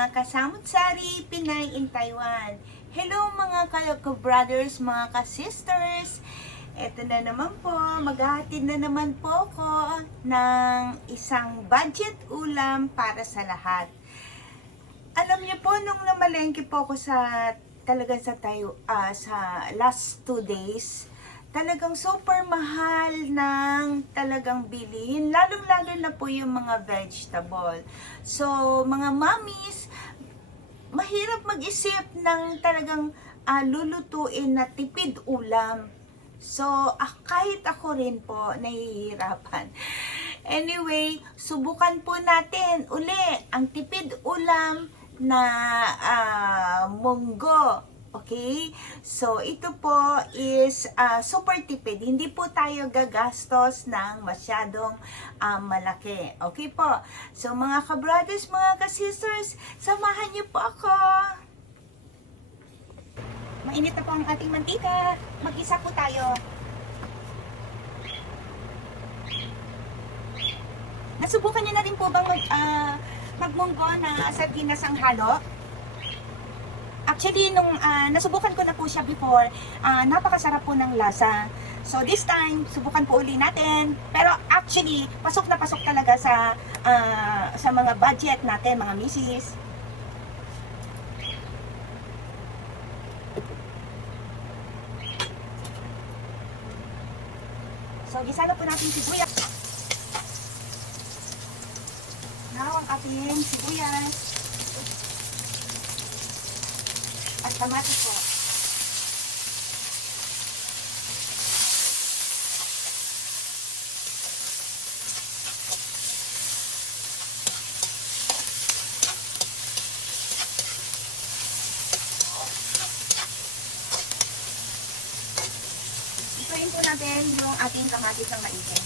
mga kasamut-sari Pinay in Taiwan. Hello mga ka-brothers, mga ka-sisters. Ito na naman po, maghahatid na naman po ko ng isang budget ulam para sa lahat. Alam niyo po, nung namalengke po ako sa last 2 days, talagang super mahal ng talagang bilhin, lalong-lalo na po yung mga vegetable. So, mga mommies, mahirap mag-isip ng talagang lulutuin na tipid ulam. So, kahit ako rin po, nahihirapan. Anyway, subukan po natin uli ang tipid ulam na munggo. Okay? So, ito po is super tipid. Hindi po tayo gagastos ng masyadong malaki. Okay po? So, mga ka-brothers, mga ka-sisters, samahan niyo po ako. Mainit na po ang ating mantika. Mag-isa po tayo. Nasubukan niyo na rin po bang magmunggo na sardinas ang halo? Actually, nung nasubukan ko na po siya before, napakasarap po ng lasa. So this time, subukan po uli natin. Pero actually, pasok na pasok talaga sa mga budget natin, mga misis. So, gisa na po natin sibuyas. Now, ang ating sibuyas. At kamatis po. Ituin po natin yung ating kamatis ng maigi.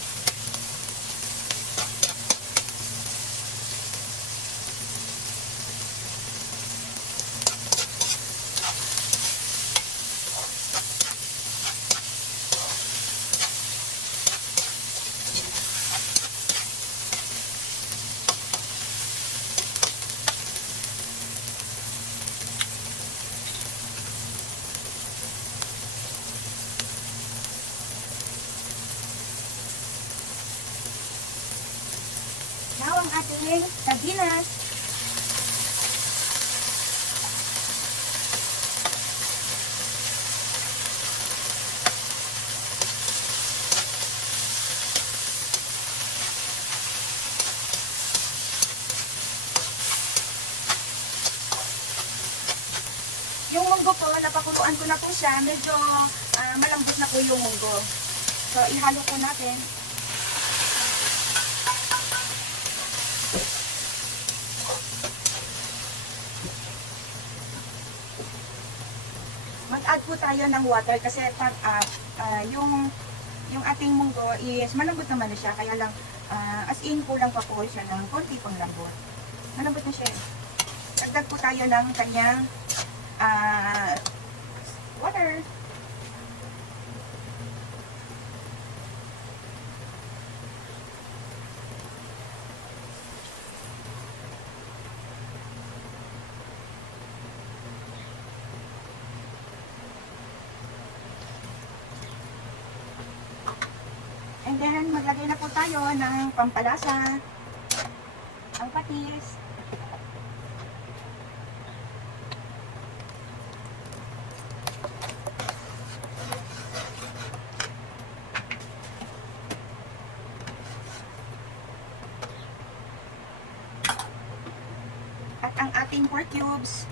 Now, ang ating sardinas. Yung munggo po, napakuluan ko na po siya. Medyo malambot na po yung munggo. So, ihalo po natin. Mag-add po tayo ng water kasi yung ating munggo is malambot naman na siya, kaya lang as in kulang pa po siya ng konti pang lambot. Malambot na siya. Dagdag po tayo ng kanyang water. And then, maglagay na po tayo ng pampalasa, ang patis, at ang ating pork cubes.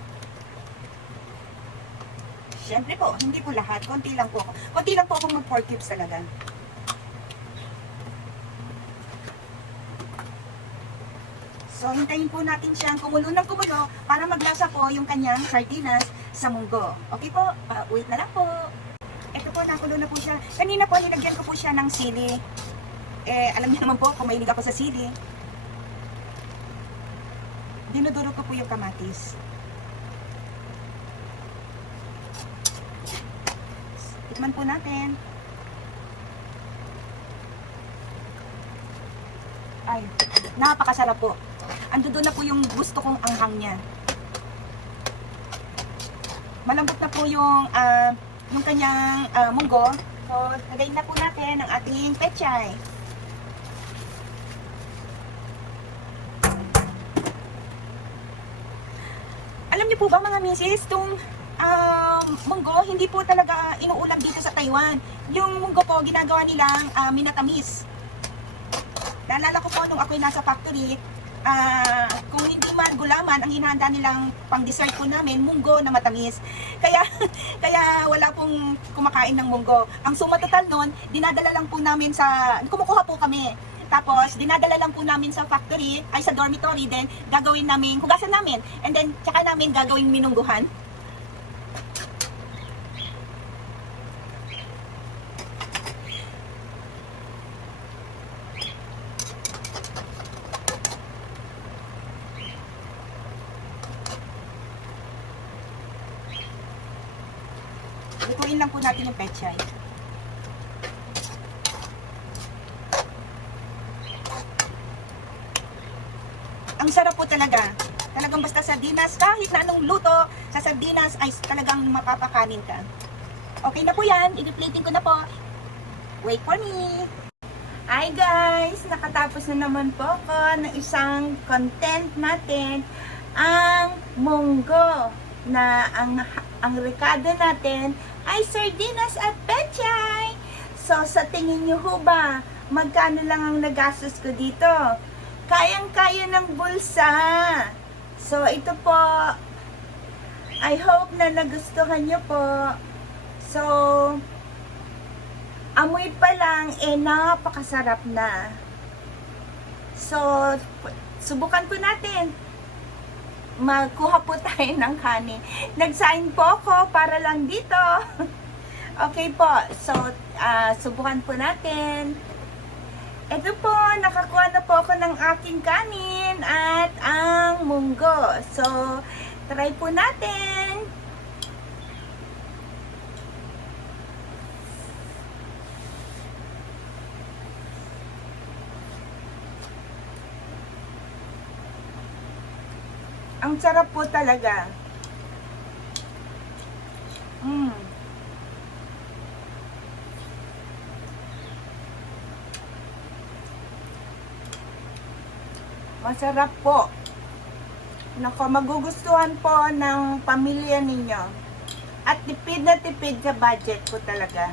Siyempre po, hindi po lahat, konti lang po ako. Konti lang po akong mag-pork cubes talaga. So, hintayin po natin siyang kumulo ng kumulo para maglasa po yung kanyang sardinas sa munggo. Okay po? Wait na lang po. Ito po, nakulo na po siya. Kanina po, nilagyan ko po siya ng sili. Alam niyo naman po, kung mahilig ako sa sili. Dinudurog ko po yung kamatis. Tikman po natin. Ay, napakasarap po. Ando doon na po yung gusto kong anghang niya. malambot na po yung kanyang munggo. So, lagayin na po natin ang ating pechay. Alam niyo po ba mga misis, itong munggo, hindi po talaga inuulam dito sa Taiwan. Yung munggo po, ginagawa nilang minatamis. Naalala ko po nung ako'y nasa factory, kung hindi man gulaman, ang hinahanda nilang pang dessert po namin, munggo na matamis. Kaya wala pong kumakain ng munggo. Ang suma total nun, dinadala lang po namin kumukuha po kami. Tapos, dinadala lang po namin sa factory, ay sa dormitory, then gagawin namin, hugasan namin, and then tsaka namin gagawing minungguhan. Lutuin lang po natin yung pechay. Ang sarap po talaga. Talagang basta sardinas, kahit na anong luto sa sardinas ay talagang mapapakanin ka. Okay na po yan. I-plating ko na po. Wait for me. Hi guys! Nakatapos na naman po ako ng isang content natin. Ang munggo na ang rekado natin ay sardinas at pechay. So, sa tingin nyo ho ba, magkano lang ang nagastos ko dito? Kayang-kaya ng bulsa. So, ito po, I hope na nagustuhan nyo po. So, amoy pa lang, napakasarap na. So, subukan po natin. Magkuha po tayo ng kanin. Nag-sign po ako para lang dito. Okay po. So, subukan po natin. Ito po, nakakuha na po ako ng aking kanin at ang munggo. So, try po natin. Ang sarap po talaga. Masarap po. Nako, magugustuhan po ng pamilya ninyo. At tipid na tipid sa budget po talaga.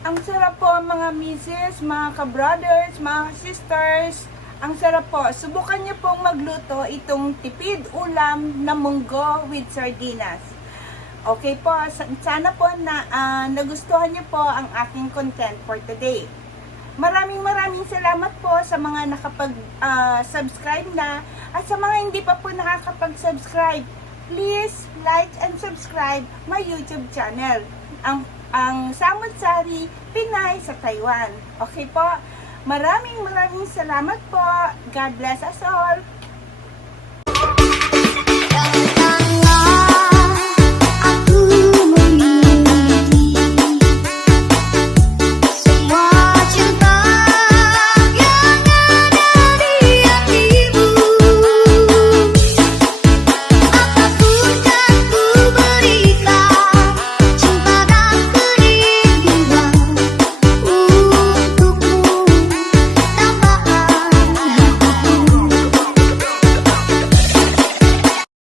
Ang sarap po mga misis, mga ka-brothers, mga sisters. Ang sarap po. Subukan niyo pong magluto itong tipid ulam na munggo with sardinas. Okay po, sana po na nagustuhan niyo po ang aking content for today. Maraming salamat po sa mga nakapag-subscribe na at sa mga hindi pa po nakakapag-subscribe. Please like and subscribe my YouTube channel. Ang Samut Sari Pinay sa Taiwan. Okay po? Maraming salamat po. God bless us all.